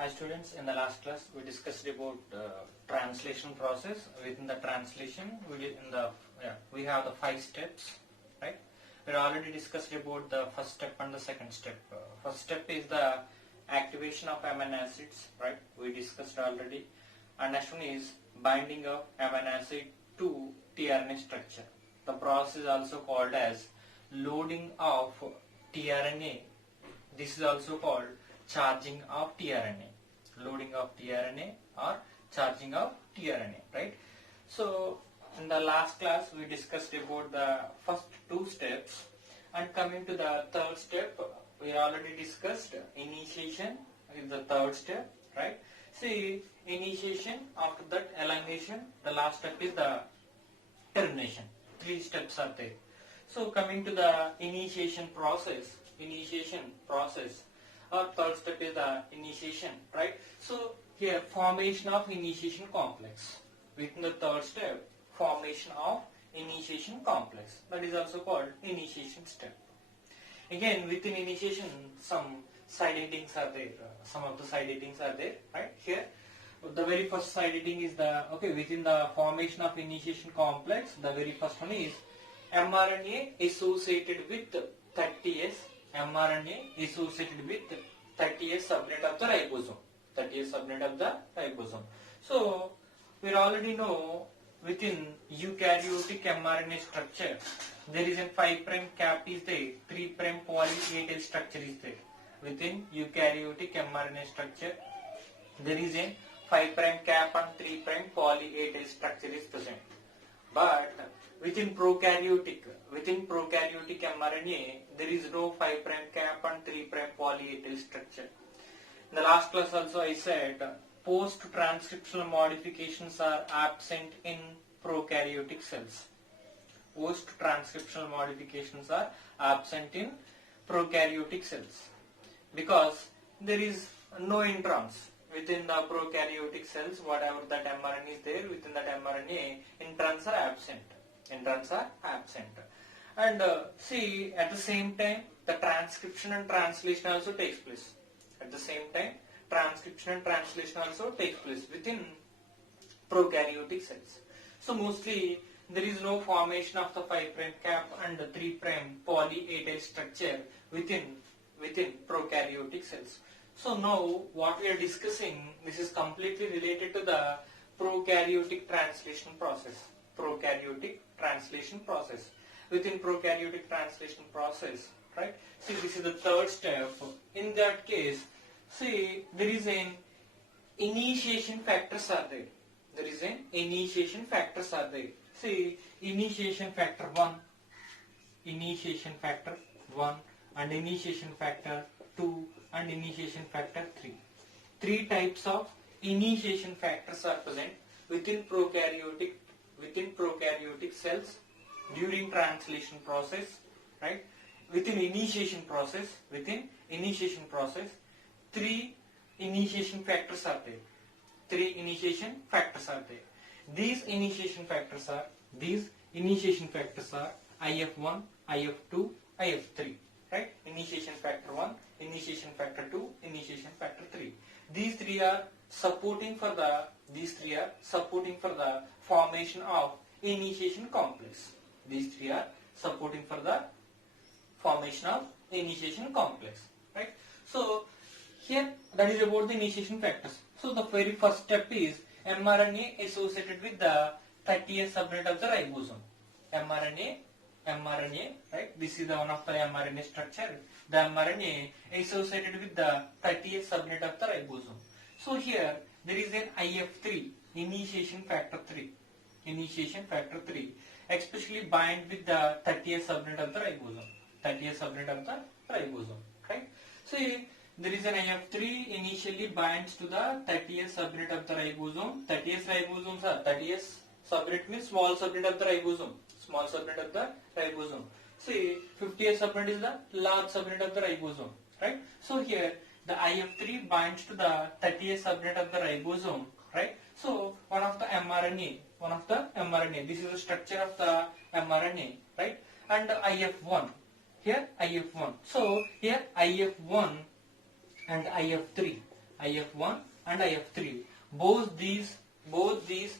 Hi students, in the last class we discussed about translation process. Within the translation we have the 5 steps, right? We already discussed about the first step and the second step. First step is the activation of amino acids, right? We discussed already. And next one is binding of amino acid to tRNA structure. The process is also called as loading of tRNA. This is also called charging of tRNA. Loading of tRNA or charging of tRNA, right? So in the last class we discussed about the first 2 steps, and coming to the third step we already discussed initiation is the third step, right? See, initiation, after that elongation, the last step is the termination. 3 steps are there. So coming to the initiation process or third step is the initiation, right? So here formation of initiation complex. Within the third step, formation of initiation complex, that is also called initiation step. Again, within initiation some side headings are there. Some of the side headings are there, right? Here the very first side heading is within the formation of initiation complex, the very first one is mRNA associated with 30S. mRNA associated with 30S subunit of the ribosome. 30S subunit of the ribosome. So we already know within eukaryotic mRNA structure there is a 5' cap is there, 3' poly A tail structure is there. Within eukaryotic mRNA structure there is a 5' cap and 3' poly A tail structure is present. But within prokaryotic mRNA there is no 5' cap and 3' poly A tail structure. In the last class also I said post-transcriptional modifications are absent in prokaryotic cells. Post-transcriptional modifications are absent in prokaryotic cells because there is no introns within the prokaryotic cells. Whatever that mRNA is there, within that mRNA introns are absent. And see, at the same time the transcription and translation also takes place. At the same time transcription and translation also takes place within prokaryotic cells. So mostly there is no formation of the 5' cap and the 3' poly A tail structure within prokaryotic cells. So now what we are discussing, this is completely related to the prokaryotic translation process. Prokaryotic translation process. Within prokaryotic translation process, right? See, this is the third step. In that case, see, there is an initiation factors are there. See, initiation factor 1, initiation factor 1 and initiation factor 2 and initiation factor 3. 3 types of initiation factors are present within prokaryotic cells during translation process, right? Within initiation process, 3 initiation factors are there. These initiation factors are IF1, IF2, IF3, right? Initiation factor 1, initiation factor 2, initiation factor 3. These three are supporting for the formation of initiation complex. Right? So here that is about the initiation factors. So the very first step is mRNA associated with the 30S subunit of the ribosome. mRNA, right? This is the one of the mRNA structure. The mRNA associated with the 30S subunit of the ribosome. So here there is an IF3, initiation factor 3, especially bind with the 30S subunit of the ribosome. Right? So there is an IF3 initially binds to the 30S subunit of the ribosome. 30S ribosomes are 30S subunit means small subunit of the ribosome. See, 50S subunit is the large subunit of the ribosome, right? So here the IF3 binds to the 30S subunit of the ribosome, right? So one of the mRNA, this is the structure of the mRNA, right? And IF1, here IF1. So here IF1 and IF3. IF1 and IF3. Both these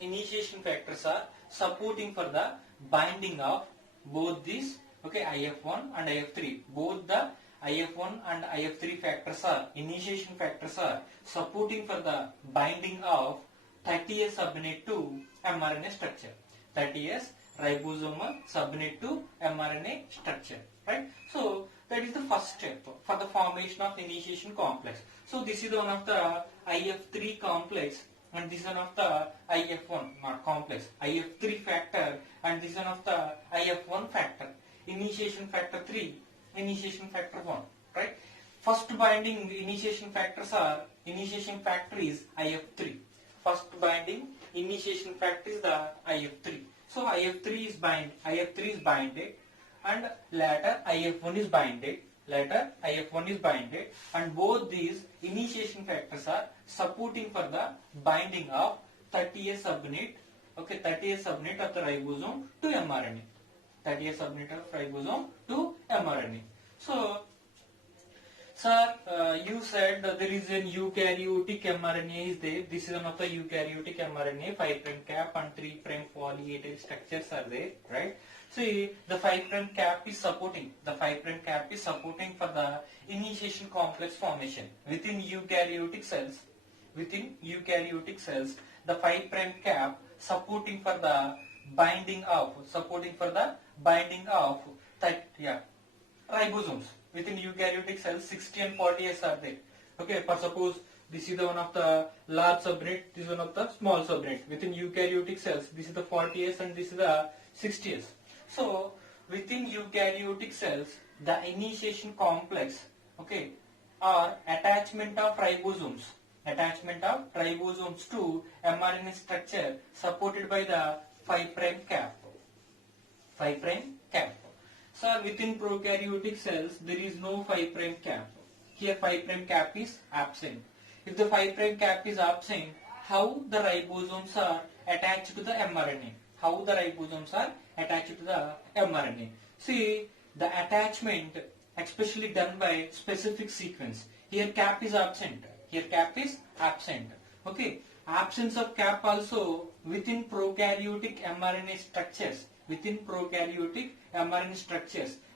initiation factors are supporting for the binding of both these, okay, IF1 and IF3. Both the IF1 and IF3 factors are, initiation factors are supporting for the binding of 30S subunit to mRNA structure. 30S ribosomal subunit to mRNA structure, right? So that is the first step for the formation of initiation complex. So this is one of the IF3 complex and this is one of the IF1 not complex, IF3 factor, and this is one of the IF1 factor. Initiation factor 3, initiation factor 1, right? First binding initiation factors are, initiation factor is IF3. First binding initiation factor is the IF3. So IF3 is binded and later IF1 is binded, and both these initiation factors are supporting for the binding of 30S subunit, okay, 30S subunit of the ribosome to mRNA. 30S subunit of ribosome to mRNA. So, sir, you said that there is an eukaryotic mRNA is there. This is one of the eukaryotic mRNA, 5' cap and 3' poly A tail structures are there, right? See, the 5' cap is supporting. The 5' cap is supporting for the initiation complex formation within eukaryotic cells. Within eukaryotic cells, the 5' cap supporting for the binding of ribosomes. Within eukaryotic cells, 60 and 40S are there. Okay, for suppose this is the one of the large subunit, this is one of the small subunit. Within eukaryotic cells, this is the 40S and this is the 60S. So within eukaryotic cells, the initiation complex, okay, or attachment of ribosomes to mRNA structure supported by the 5' cap. 5' cap. So within prokaryotic cells, there is no 5' cap. Here 5' cap is absent. If the 5' cap is absent, how the ribosomes are attached to the mRNA? How the ribosomes are attached to the mRNA? See, the attachment especially done by specific sequence. Here cap is absent. Okay. Absence of cap also within prokaryotic mRNA structures.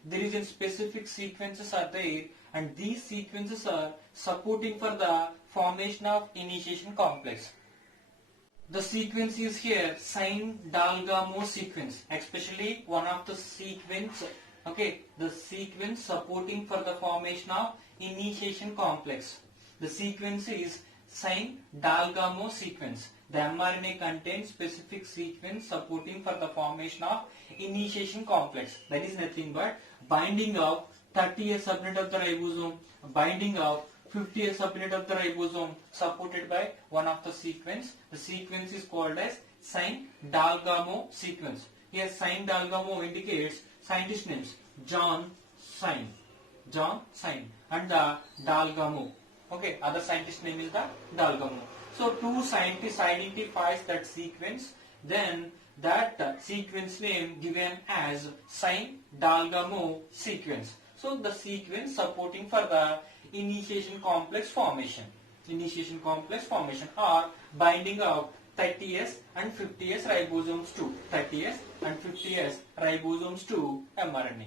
There is a specific sequences are there, and these sequences are supporting for the formation of initiation complex. The sequence is here Sine-Dalgamo sequence, especially one of the sequence, okay, the sequence supporting for the formation of initiation complex. The sequence is Sine-Dalgamo sequence. The mRNA contains specific sequence supporting for the formation of initiation complex. That is nothing but binding of 30S subunit of the ribosome, binding of 50S subunit of the ribosome supported by one of the sequence. The sequence is called as Sine-Dalgamo sequence. Here Sine-Dalgamo indicates scientist names John Sine and the Dalgamo. Okay, other scientist name is the Dalgamo. So two scientists identifies that sequence, then that sequence name given as Sine-Dalgamo sequence. So the sequence supporting for the initiation complex formation or binding of 30S and 50S ribosomes to mRNA.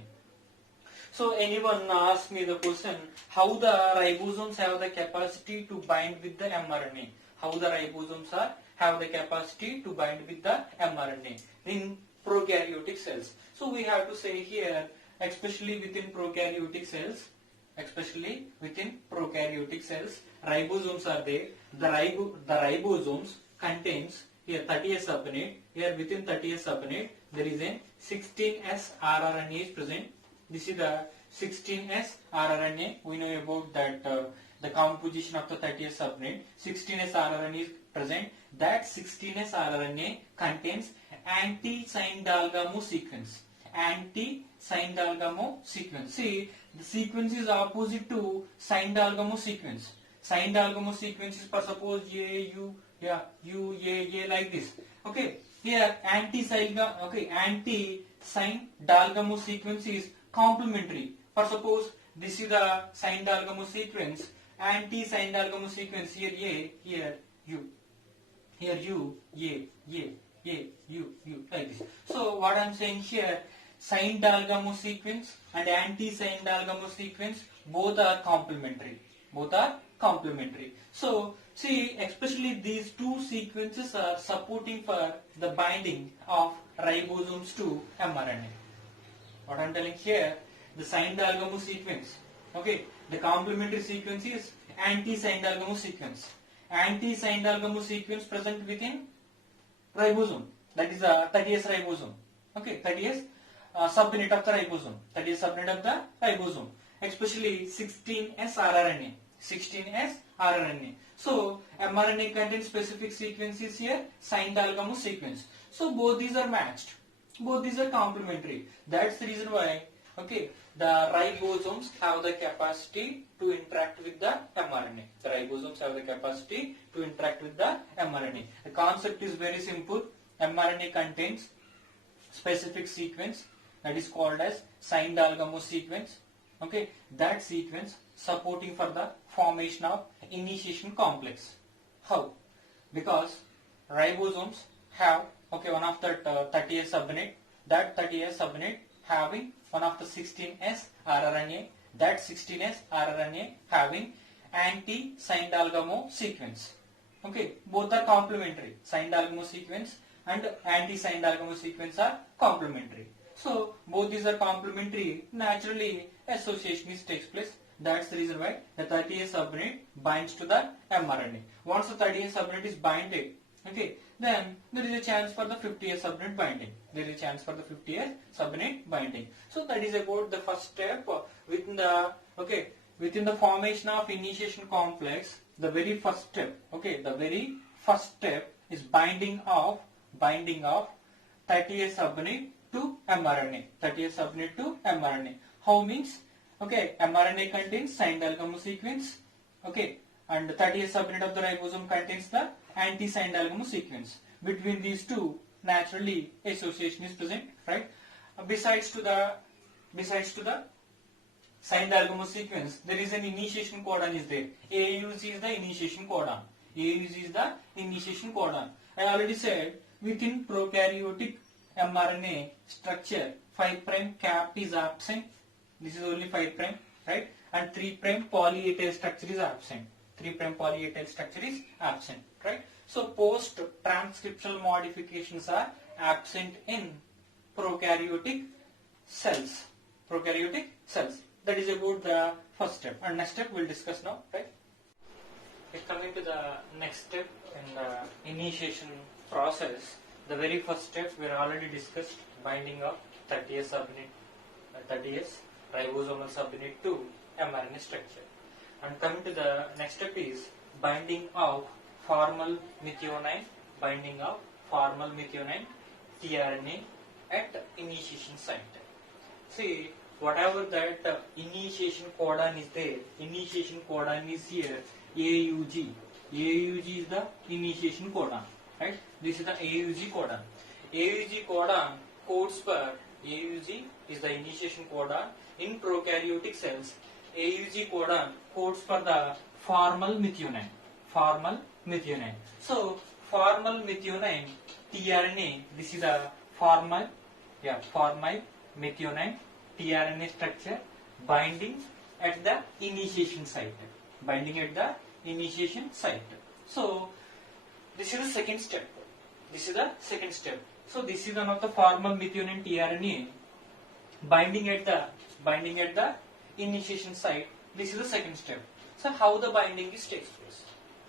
So anyone asks me the question, how the ribosomes have the capacity to bind with the mRNA? How the ribosomes have the capacity to bind with the mRNA in prokaryotic cells? So we have to say here, especially within prokaryotic cells, ribosomes are there. The ribosomes contains here 30S subunit. Here within 30S subunit there is a 16S rRNA is present. This is the 16S rRNA. We know about that the composition of the 30S subunit. 16S rRNA is present. That 16S rRNA contains anti-Sine-Dalgamo sequence. See, the sequence is opposite to Sine-Dalgamo sequence. Sine-Dalgamo sequence is, for suppose A, U, like this. Okay. Here anti-Sine-Dalgamo sequence is complementary. For suppose this is the Sine-Dalgamo sequence anti-signed algamo sequence. Here A, here U. Here U, A, U, like this. So what I am saying here, signed algamo sequence and anti-signed algamo sequence, both are complementary. Both are complementary. So see, especially these two sequences are supporting for the binding of ribosomes to mRNA. What I am telling here, the signed algamo sequence, okay, the complementary sequence is anti-signed algamo sequence. Anti-signed algamo sequence present within ribosome, that is a 30S ribosome, okay, 30S subunit of the ribosome, that is subunit of the ribosome, especially 16S rRNA, 16S rRNA. So mRNA contains specific sequences here, signed algamo sequence. So both these are matched, both these are complementary. That's the reason why, okay, the ribosomes have the capacity to interact with the mRNA. The ribosomes have the capacity to interact with the mRNA. The concept is very simple. mRNA contains specific sequence that is called as signed algamo sequence. Okay, that sequence supporting for the formation of initiation complex. How? Because ribosomes have, okay, one of the 30S subunit, that 30S subunit having one of the 16S rRNA, that 16S rRNA having anti-signed algamo sequence. Okay, both are complementary. Signed algamo sequence and anti-signed algamo sequence are complementary. So both these are complementary. Naturally, association takes place. That's the reason why the 30S subunit binds to the mRNA. Once the 30S subunit is binded, okay, then there is a chance for the 50S subunit binding. There is a chance for the 50S subunit binding. So that is about the first step within the, okay, within the formation of initiation complex. The very first step, okay, the very first step is binding of 30S subunit to mRNA. 30S subunit to mRNA. How means? Okay, mRNA contains signed algamo sequence, okay, and the 30S subunit of the ribosome contains the anti-signed algamo sequence. Between these two, naturally association is present, right? Besides to the signed algamo sequence, there is an initiation codon is there. AUG is the initiation codon. AUG is the initiation codon. I already said within prokaryotic mRNA structure, 5' cap is absent. This is only 5', right? And 3' poly A tail structure is absent. 3' poly A tail structure is absent, right? So post-transcriptional modifications are absent in prokaryotic cells. Prokaryotic cells. That is about the first step. And next step we'll discuss now, right? Coming to the next step in the initiation process, the very first step we already discussed, binding of 30S subunit, 30S ribosomal subunit to mRNA structure. And coming to the next step is binding of formal methionine, tRNA at initiation site. See, whatever that initiation codon is there, initiation codon is here AUG. AUG is the initiation codon, right? This is the AUG codon. AUG codon codes for, AUG is the initiation codon in prokaryotic cells. AUG codon codes for the formal methionine. Formal methionine. So formal methionine tRNA. This is the formal methionine tRNA structure binding at the initiation site. Binding at the initiation site. So this is the second step. This is the second step. So this is one of the formal methionine tRNA binding at the initiation site. This is the second step. So how the binding takes place?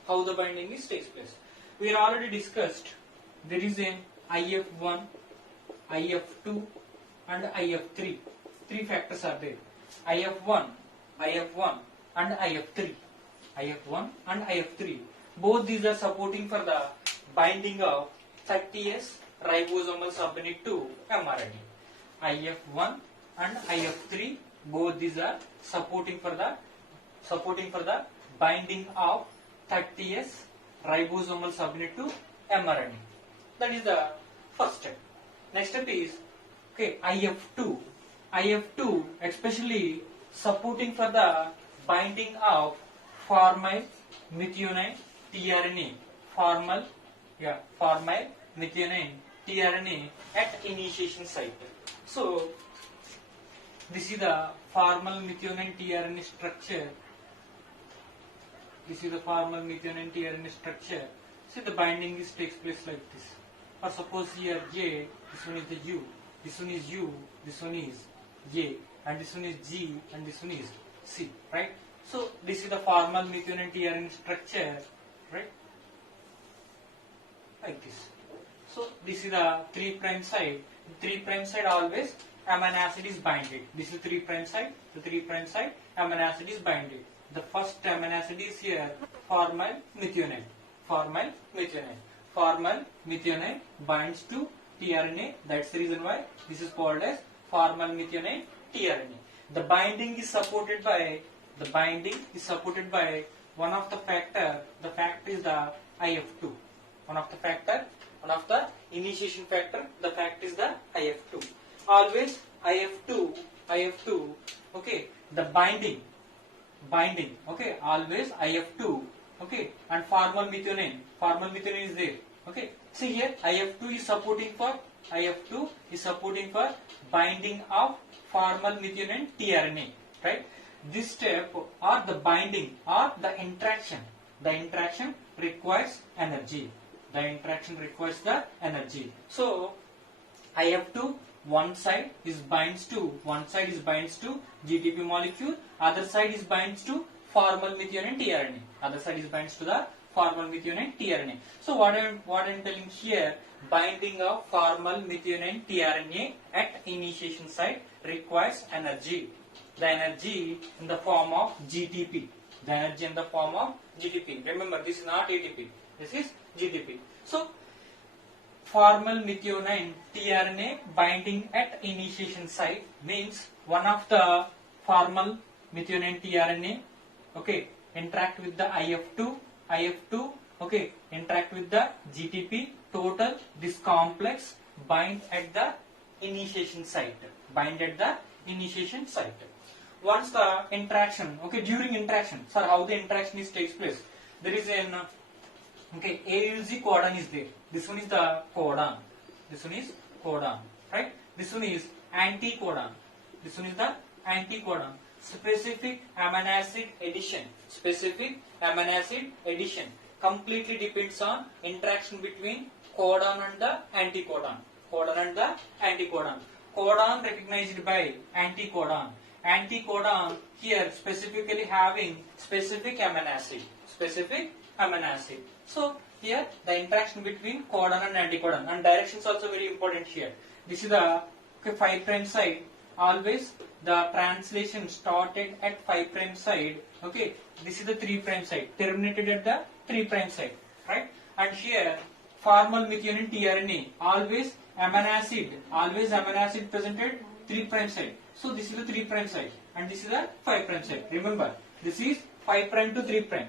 How the binding takes place? We have already discussed. There is an IF1, IF2, and IF3. Three factors are there. IF1, and IF3. IF1 and IF3. Both these are supporting for the binding of 30S ribosomal subunit to mRNA. IF1 and IF3, both these are supporting for the binding of 30S ribosomal subunit to mRNA. That is the first step. Next step is, okay, IF2. IF2 especially supporting for the binding of formyl methionine tRNA, formyl methionine tRNA at initiation site. So this is the formyl methionine tRNA structure. This is the formyl methionine tRNA structure. See, the binding takes place like this. Or suppose here J, this one is the U, this one is U, this one is J, and this one is G, and this one is C, right? So this is the formyl methionine tRNA structure, right? Like this. So this is the 3' side. The 3' side always amino acid is binded. This is 3' side. The 3' side amino acid is binded. The first amino acid is here formyl methionine. Formyl methionine. Formyl methionine binds to tRNA. That's the reason why this is called as formyl methionine tRNA. The binding is supported by one of the factor. The factor is the IF2. One of the initiation factor. The factor is the IF2. Always IF2. Okay. The binding. Okay. Always IF2. Okay. And formyl methionine. Formyl methionine is there. Okay. See here, IF2 is supporting for binding of formyl methionine tRNA. Right. This step or the binding or the interaction requires energy. So IF2 one side is binds to GTP molecule, other side is binds to formyl methionine tRNA. So what I am telling here, binding of formyl methionine tRNA at initiation site requires energy. The energy in the form of GTP. Remember, this is not ATP. This is GTP. So formyl methionine tRNA binding at initiation site means one of the formyl methionine tRNA, okay, interact with the IF2, okay, interact with the GTP. Total this complex bind at the initiation site. Once the interaction, okay, during interaction, sir, how the interaction takes place? There is an okay, AUG codon is there. This one is the codon. Right? This one is anticodon. Specific amino acid addition completely depends on interaction between codon and the anticodon. Codon recognized by anticodon. Anticodon here specifically having specific amino acid. So here the interaction between codon and anticodon, and directions also very important here. This is the 5' side. Always the translation started at 5' side. Okay, this is the 3' side, terminated at the 3' side, right? And here formyl methionine tRNA, always amino acid presented 3' side. So this is the 3' side, and this is the 5' side. Remember, this is 5' to 3'.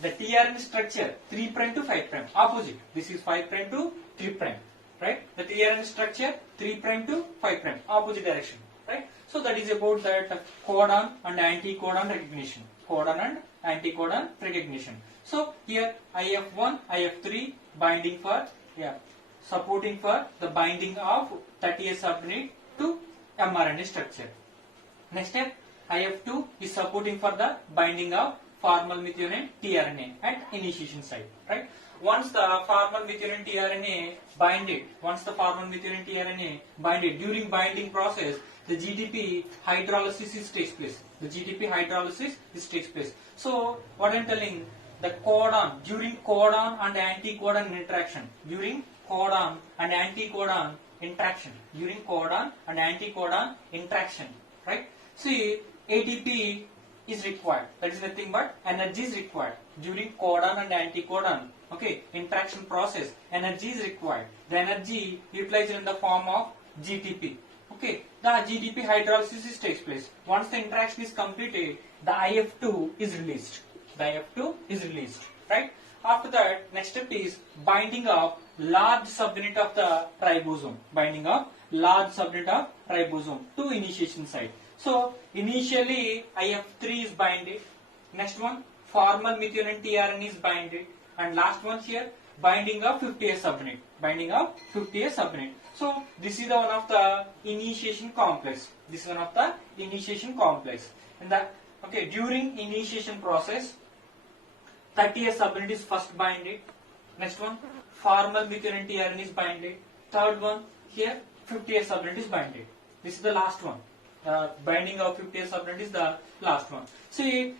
The tRNA structure 3' to 5', opposite. This is 5' to 3', right? The tRNA structure 3' to 5', opposite direction, right? So that is about that codon and anticodon recognition. So here IF1, IF3 binding for supporting for the binding of 30S subunit to mRNA structure. Next step, IF2 is supporting for the binding of formyl methionine tRNA at initiation site, right? Once the formyl methionine tRNA binded, during binding process, the GTP hydrolysis takes place. So what I am telling, the codon, during codon and anticodon interaction, right? See, ATP is required. That is nothing but energy is required during codon and anticodon. Okay, interaction process. Energy is required. The energy utilized in the form of GTP. Okay, the GTP hydrolysis takes place. Once the interaction is completed, the IF2 is released. Right? After that, next step is binding of large subunit of the ribosome. large subunit of ribosome to initiation site. So initially IF3 is binded, next one formal methionine tRNA is binded, and last one here binding of 50S subunit. Binding of 50S subunit. So this is the one of the initiation complex. This is one of the initiation complex. And the during initiation process, 30S subunit is first binded. Next one, formal methionine tRNA is binded. Third one, here 50S subunit is binded. This is the last one. Binding of 50S subunit is the last one. See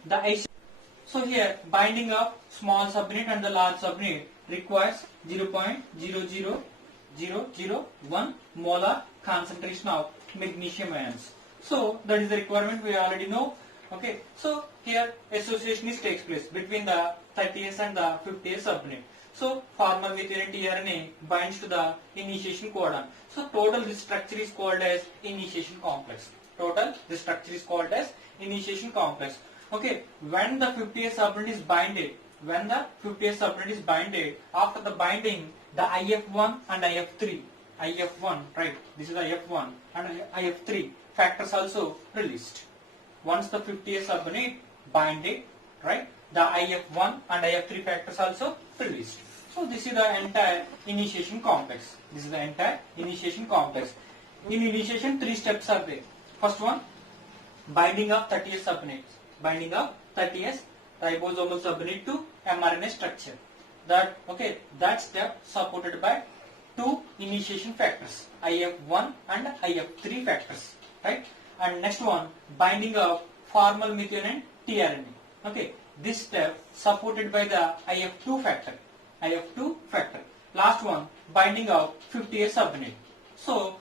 so here binding of small subunit and the large subunit requires 0.00001 molar concentration of magnesium ions. So that is the requirement we already know. Okay, so here association takes place between the 30S and the 50S subunit. So formal methionine tRNA binds to the initiation codon. So total this structure is called as initiation complex. Total this structure is called as initiation complex. Okay, when the 50S subunit is binded, after the binding, the IF1 and IF3, right? This is IF1 and IF3 factors also released. Once the 50S subunit binded, right? The IF1 and IF3 factors also released. So this is the entire initiation complex. This is the entire initiation complex. In initiation, 3 steps are there. First one, binding of 30S subunits. Binding of 30S ribosomal subunit to mRNA structure. That step supported by 2 initiation factors, IF1 and IF3 factors, right? And next one, binding of formal methionine tRNA. Okay, this step supported by the IF2 factor. Last one, binding of 50S subunit. So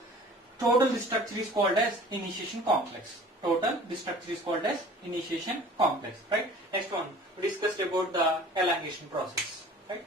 total this structure is called as initiation complex. Right? Next one, we discussed about the elongation process, right?